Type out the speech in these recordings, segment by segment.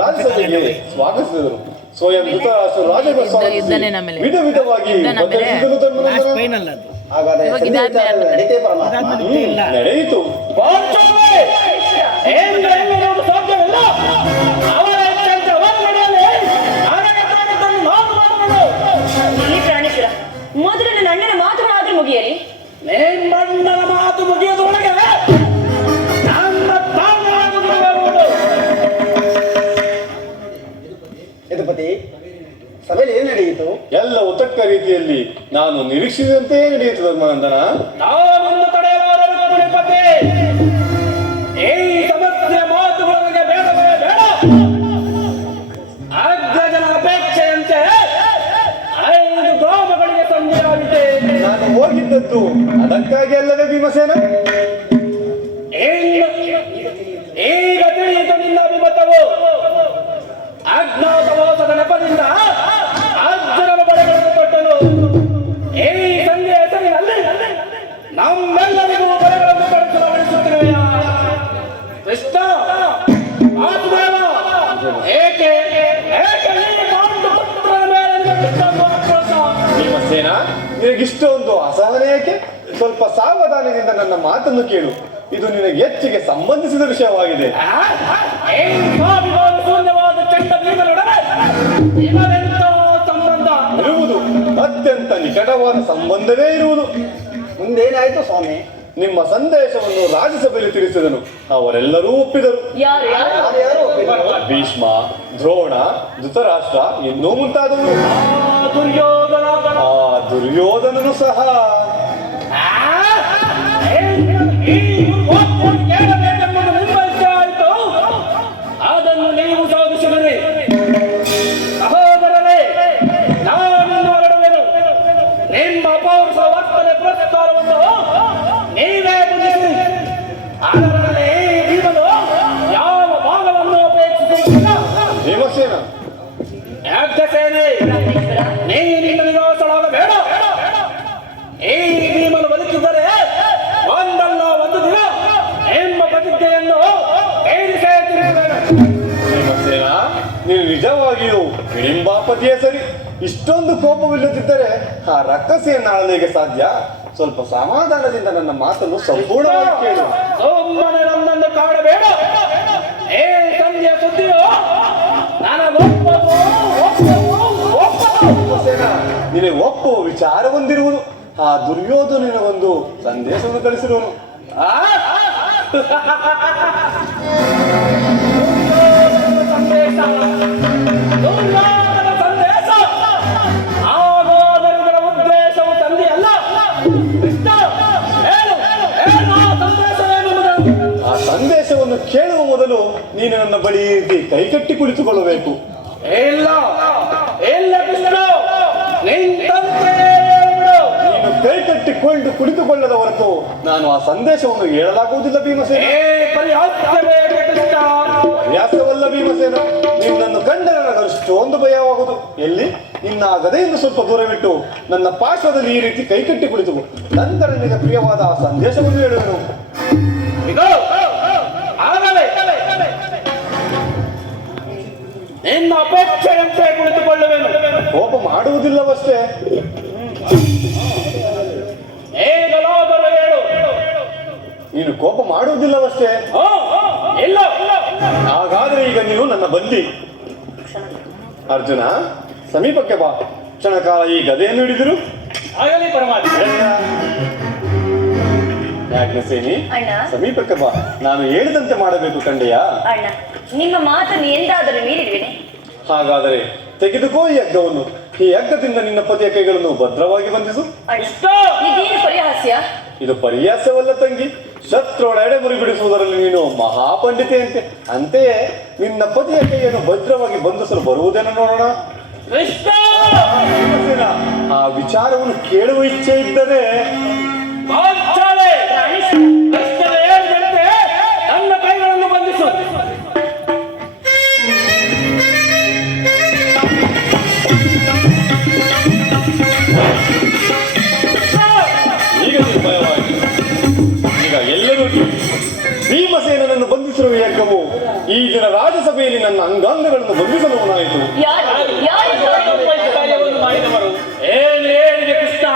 ರಾಜ್ಯಸಭೆಗೆ ಸ್ವಾಗತಿಸಿದರು. ಸ್ವಯಂ ಧೃತರಾಷ್ಟ್ರ ರಾಜರ ಸ್ವಾಗತಿಸಿ ವಿಧ ವಿಧವಾಗಿ ನಡೆಯಿತು. ಮೊದಲು ನನ್ನ ಅಣ್ಣನ ಮಾತುಗಳಾದ್ರೂ ಮುಗಿಯಲಿ. ನನ್ನ ಮಾತು ಮುಗಿಯೋದ್ರೊಳಗೆ ಯದುಪತಿ, ಸಭೆಯಲ್ಲಿ ಏನು ನಡೆಯಿತು? ಎಲ್ಲವೂ ತಕ್ಕ ರೀತಿಯಲ್ಲಿ ನಾನು ನಿರೀಕ್ಷಿಸಿದಂತೆ ನಡೆಯಿತು ಧರ್ಮನಂದನ. ನಾನೊಂದು ತಡೆಯಲಾರದೆ ಈ ಸಮಸ್ಯೆ ಮಾತುಗಳಿಗೆ ಬೇಡವೇ ಬೇಡ. ಅಗ್ರಜನ ಅಪೇಕ್ಷೆಯಂತೆ 5 ಗ್ರಾಮಗಳಿಗೆ ಸಂಜೆಯಾಗಿದೆ. ನಾನು ಹೋಗಿದ್ದದ್ದು ಅದಕ್ಕಾಗಿ ಅಲ್ಲವೇ ಭೀಮಸೇನ? ಈಗ ತಿಳಿಯಿತು ನಿನ್ನ ಅಭಿಮತವು. ಅಜ್ಞಾತವಾಸದ ನೆಪದಿಂದ ಅಜ್ಜನ ಬಳೆಗಳನ್ನು ಕೊಟ್ಟನು. ಈ ಸಂಜೆಯ ಹೆಸರಿನಲ್ಲಿ ನಮ್ಮೆಲ್ಲರಿಗೂ ಬಳೆಗಳನ್ನು ಕೊಡಿಸಲು ಬಯಸುತ್ತಿರುವೆಯಾ ಕೃಷ್ಣ? ಆತ್ಮೇವ ಏಕೆ ಏಕೆ ಈ ಪಾಂಡುಪುತ್ರನ ಮೇಲೆ ಇಷ್ಟೊಂದು ಆಕ್ರೋಶ? ಭೀಮಸೇನ, ನಿನಗಿಷ್ಟೊಂದು ಅಸಹನೆ ಏಕೆ? ಸ್ವಲ್ಪ ಸಾವಧಾನದಿಂದ ನನ್ನ ಮಾತನ್ನು ಕೇಳು. ಇದು ನಿನಗೆ ಹೆಚ್ಚಿಗೆ ಸಂಬಂಧಿಸಿದ ವಿಷಯವಾಗಿದೆ. ಶೂನ್ಯವಾದ ಚಂಡ ಭೀಮನೊಡನೆ ಇವರೆಂತ ಸಂಬಂಧ ಇರುವುದು? ಅತ್ಯಂತ ನಿಕಟವಾದ ಸಂಬಂಧವೇ ಇರುವುದು. ಮುಂದೇನಾಯ್ತು ಸ್ವಾಮಿ? ನಿಮ್ಮ ಸಂದೇಶವನ್ನು ರಾಜ್ಯಸಭೆಯಲ್ಲಿ ತಿಳಿಸಿದನು. ಅವರೆಲ್ಲರೂ ಒಪ್ಪಿದರು. ಯಾರು ಒಪ್ಪಿದರು? ಭೀಷ್ಮ, ದ್ರೋಣ, ಧೃತರಾಷ್ಟ್ರ ಇನ್ನೂ ಮುಂತಾದವರು. ದುರ್ಯೋಧನನು ಸಹ. ಅದನ್ನು ನೀವು ಸಾಧಿಸಿದರೆ ಸಹೋದರರೇ, ನಾನಿನ್ನು ಹೊರಡುವೆನು. ನಿಮ್ಮ ಪೌರುಷ ವರ್ತನೆ ಪುರಸ್ಕಾರವನ್ನು ನೀವೇ ಬುದ್ಧಿಸಿ. ಅದರಲ್ಲಿ ಭೀಮನು ಯಾವ ಭಾಗವನ್ನು ಅಪೇಕ್ಷಿಸುವುದಿಲ್ಲ. ಭೀಮಸೇನ, ಯಾಜ್ಞಸೇನೆ, ನೀನಿಂದ ನಿರಾಸರಾಗಬೇಡ. ಈ ಭೀಮನು ಬದುಕಿದ್ದರೆ ಒಂದಲ್ಲ ಒಂದು ದಿನ ನಿಮ್ಮ ಪ್ರತಿಜ್ಞೆಯನ್ನು ಕೈರಿಸೇ ತಿರುಗುವೆನು. ಭೀಮಸೇನ, ನೀನು ನಿಜವಾಗಿಯೂ ಹಿಡಿಂಬಾಪತಿಯೇ ಸರಿ. ಇಷ್ಟೊಂದು ಕೋಪವಿಲ್ಲದಿದ್ದರೆ ಆ ರಕ್ಕಸೆಯನ್ನು ಆಳಲಿಕ್ಕೆ ಸಾಧ್ಯ? ಸ್ವಲ್ಪ ಸಮಾಧಾನದಿಂದ ನನ್ನ ಮಾತನ್ನು ಸಂಪೂರ್ಣವಾಗಿ ಕೇಳು. ಸುಮ್ಮನೆ ನನ್ನನ್ನು ಕಾಡಬೇಡ. ಏ ಸಂಜೆಯ ಸುದ್ದಿಯು ನಿನಗೆ ಒಪ್ಪುವ ವಿಚಾರ ಹೊಂದಿರುವುದು. ಆ ದುರ್ಯೋಧನನ ಒಂದು ಸಂದೇಶವನ್ನು ಕಳಿಸಿರುವನು. ಸಂದೇಶ ಆಗೋದರ ಉದ್ದೇಶವು ತಂದೆ ಅಲ್ಲ. ಆ ಸಂದೇಶವನ್ನು ಕೇಳುವ ಮೊದಲು ನೀನು ನನ್ನ ಬಳಿ ಕೈಕಟ್ಟಿ ಕುಳಿತುಕೊಳ್ಳಬೇಕು. ಇಲ್ಲ ಇಲ್ಲ ಕೃಷ್ಣ, ನೀನು ಕೈಕಟ್ಟಿಕೊಂಡು ಕುಳಿತುಕೊಳ್ಳದ ಹೊರತು ನಾನು ಆ ಸಂದೇಶವನ್ನು ಹೇಳಲಾಗುವುದಿಲ್ಲ ಭೀಮಸೇನ. ಪ್ರಯಾಸವಲ್ಲ ಭೀಮಸೇನ, ನಿನ್ನನ್ನು ಕಂಡರೆ ನನಗಷ್ಟೊಂದು ಭಯವಾಗುವುದು. ಎಲ್ಲಿ ನಿನ್ನ ಗದೆಯಿಂದ ಸ್ವಲ್ಪ ದೂರವಿಟ್ಟು ನನ್ನ ಪಾರ್ಶ್ವದಲ್ಲಿ ಈ ರೀತಿ ಕೈಕಟ್ಟಿ ಕುಳಿತು ನಂತರ ನಿನಗೆ ಪ್ರಿಯವಾದ ಆ ಸಂದೇಶವನ್ನು ಹೇಳುವೆನು. ನಿನ್ನ ಅಪೇಕ್ಷೆಯಂತೆ ಕುಳಿತುಕೊಳ್ಳುವೆನು. ಕೋಪ ಮಾಡುವುದಿಲ್ಲವಷ್ಟೇ. ಹೇಗಲಾದರೂ ಹೇಳು. ನೀನು ಕೋಪ ಮಾಡುವುದಿಲ್ಲವಷ್ಟೇ. ಇಲ್ಲ. ಹಾಗಾದ್ರೆ ಈಗ ನೀನು ನನ್ನ ಬಂದಿ. ಅರ್ಜುನ, ಸಮೀಪಕ್ಕೆ ಬಾ. ಕ್ಷಣಕಾಲ ಈ ಗದೆಯನ್ನು ಹಿಡಿದಿರು. ಆಗಲಿ ಪರಮಾತ್ಮ. ಯಾಜ್ಞಸೇನಿ, ಸಮೀಪಕ್ಕೆ ಬಾ. ನಾನು ಹೇಳಿದಂತೆ ಮಾಡಬೇಕು ಕಂಡೆಯಾ? ಅಣ್ಣ, ನಿಮ್ಮ ಮಾತನ್ನು ಎಂದಾದರೂ ಮೀರಿರುವೆನೆ. ಹಾಗಾದರೆ ತೆಗೆದುಕೋ ಈ ಹಗ್ಗವನ್ನು. ಈ ಹಗ್ಗದಿಂದ ನಿನ್ನ ಪತಿಯ ಕೈಗಳನ್ನು ಭದ್ರವಾಗಿ ಬಂಧಿಸು. ಇದೇನು ಪರಿಹಾಸ್ಯ? ಇದು ಪರಿಹಾಸವಲ್ಲ ತಂಗಿ. ಶತ್ರುಗಳ ಎಡೆಗುರಿ ಬಿಡಿಸುವುದರಲ್ಲಿ ನೀನು ಮಹಾಪಂಡಿತೆಯಂತೆ. ಅಂತೆಯೇ ನಿನ್ನ ಪತಿಯ ಕೈಯನ್ನು ಭದ್ರವಾಗಿ ಬಂಧಿಸಲು ಬರುವುದೇನೋ ನೋಡೋಣ. ಆ ವಿಚಾರವನ್ನು ಕೇಳುವ ಇಚ್ಛೆ ಇದ್ದರೆ ನನ್ನ ಕೈಗಳನ್ನು ಬಂಧಿಸು. ಈಗ ಎಲ್ಲರೂ ಭೀಮಸೇನನನ್ನು ಬಂಧಿಸಿರುವ ಯಜ್ಞವು ಈ ದಿನ ರಾಜಸಭೆಯಲ್ಲಿ ನನ್ನ ಅಂಗಾಂಗಗಳನ್ನು ಬಂಧಿಸಲವನಾಯಿತು. ಯಾರು ಕಾರ್ಯವನ್ನು ಮಾಡಿದವರು ಏನು ಹೇಳಿದೆ ಕೃಷ್ಣ?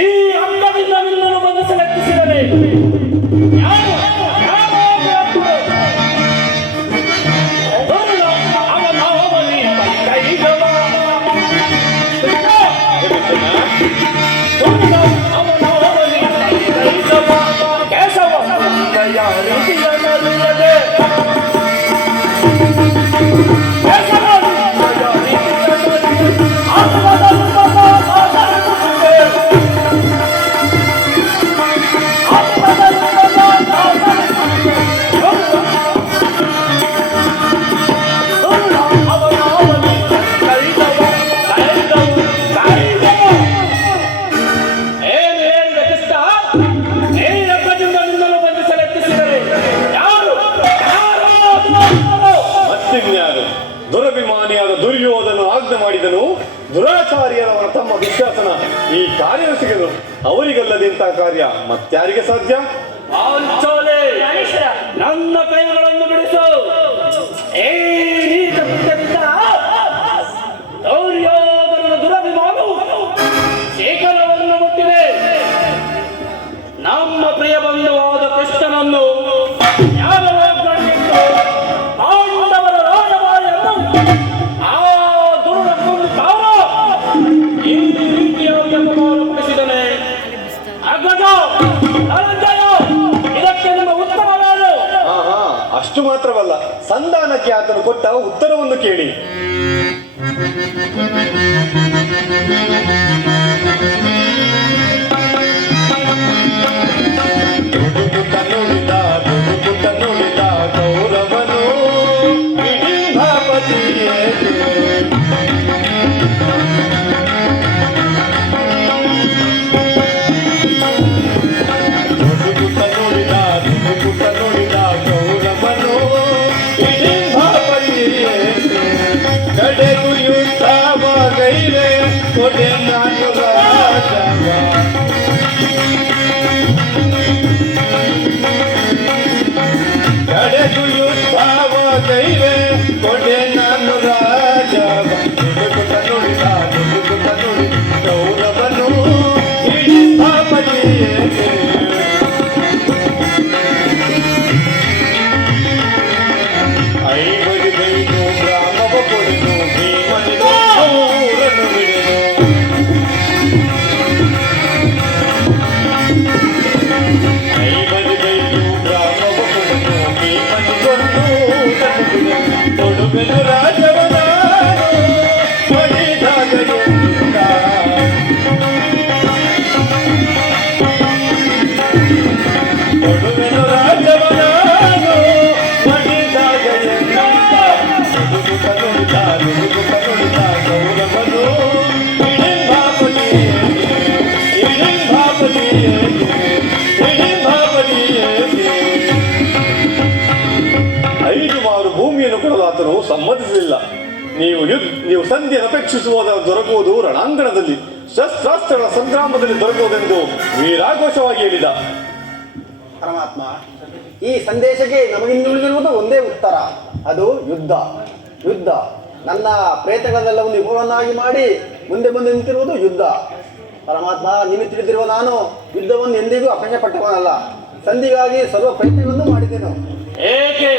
ಈ ಅಂಗದಿಂದ ನಿನ್ನನ್ನು ಬಂಧಿಸಲೆತ್ತಿಸಿದರೆ ಯಾರು? ಮತ್ತಿನ್ಯಾರು? ದುರಭಿಮಾನಿಯಾದ ದುರ್ಯೋಧನ ಆಜ್ಞೆ ಮಾಡಿದನು. ದುರಾಚಾರ್ಯರವರ ತಮ್ಮ ದುಶ್ಯಾಸನ ಈ ಕಾರ್ಯವೆಸಗಿದರು. ಅವರಿಗಲ್ಲದೆ ಇಂತಹ ಕಾರ್ಯ ಮತ್ಯಾರಿಗೆ ಸಾಧ್ಯ? ಪ್ರಾಣೇಶ್ವರ, ನನ್ನ ಕೈಗಳನ್ನು ಬಿಡಿಸು. ಏ ನೀಚ ಕೃತ್ಯದಿಂದ ದುರ್ಯೋಧನನ ದುರಭಿಮಾನವು ಶೇಖರವನ್ನು ಮುಟ್ಟಿದೆ. ನಮ್ಮ ಪ್ರಿಯ ಬಂಧುವಾದ ಕೃಷ್ಣನನ್ನು ಯಾರ ವಾಗ್ದಾಳಿಯಿಟ್ಟು ಪಾಂಡವರ ರಾಜಭಾರಿಯನ್ನು ಆ ದುರುಳ ಕೊಂದು ತಾವ ಈ ರೀತಿಯಾಗಿ ಅಪಮಾನಪಡಿಸಿದನೆ. ಅಗ್ಗಜ, ಧನಂಜಯ, ಇದಕ್ಕೆ ನಿಮ್ಮ ಉತ್ತರವೇನು? ಅಷ್ಟು ಮಾತ್ರವಲ್ಲ, ಸಂಧಾನಕ್ಕೆ ಆತನು ಕೊಟ್ಟ ಉತ್ತರವನ್ನು ಕೇಳಿ. ನುಡಿದ ಗೌರವನು ವಿಡಿಂಬಾಪತಿಯೇ ಕಡೆಗೂ ಯುದ್ಧವಾಗೈವೆ ಕೊಡೆ ನಾನು ರಾಜವ. ಕಡೆಗೂ ಯುದ್ಧವಾಗೈವೆ ಕೊಡೆ ನಾನು ರಾಜವ. ನುಡಿದ ಗೌರವನು ಹಿಡಿಂಬಾಪತಿಯೇ ಐವರಿಗೈದು ಗ್ರಾಮವ ಕೊಡೆನು ಭೀಮನಿಗೂ ಊರನ್ನು ಬಿಡೆನು. ಐವರಿಗೈದು ಗ್ರಾಮವ ಕೊಡೆನು ಭೀಮನಿಗೊಂದು ಊರನ್ನು ಬಿಡೆನು. ಕೊಡುವೆನು ರಾಜವ ನಾನು ಹೊಡೆದಾಗ ಎನ್ನುತ್ತ. ಕೊಡುವೆನು ರಾಜವ ನಾನು ಹೊಡೆದಾಗ ಎನ್ನುತ್ತ. ನುಡಿದ ಗೌರವನು ಐದು ಮಾರು ಭೂಮಿಯನ್ನು ಕೊಡಲು ಆತನು ಸಮ್ಮತಿಸಲಿಲ್ಲ. ನೀವು ಸಂಧಿಯನ್ನು ಅಪೇಕ್ಷಿಸುವುದ ದೊರಕುವುದು ರಣಾಂಗಣದಲ್ಲಿ, ಶಸ್ತ್ರಾಸ್ತ್ರಗಳ ಸಂಗ್ರಾಮದಲ್ಲಿ ದೊರಕುವುದೆಂದು ವೀರಾಘೋಷವಾಗಿ ಹೇಳಿದ. ಪರಮಾತ್ಮ, ಈ ಸಂದೇಶಕ್ಕೆ ನಮಗಿಂದುಳಿದಿರುವುದು ಒಂದೇ ಉತ್ತರ, ಅದು ಯುದ್ಧ. ಯುದ್ಧ ನನ್ನ ಪ್ರಯತ್ನಗಳನ್ನೆಲ್ಲವನ್ನು ವಿಫಲವನ್ನಾಗಿ ಮಾಡಿ ಮುಂದೆ ಬಂದು ನಿಂತಿರುವುದು ಯುದ್ಧ. ಪರಮಾತ್ಮ, ನೀನು ತಿಳಿದಿರುವ ನಾನು ಯುದ್ಧವನ್ನು ಎಂದಿಗೂ ಅಪೇಕ್ಷೆ ಪಟ್ಟವನಲ್ಲ. ಸಂಧಿಗಾಗಿ ಸರ್ವ ಪ್ರಯತ್ನಗಳನ್ನು ಮಾಡಿದೆನು. ಏಕೆ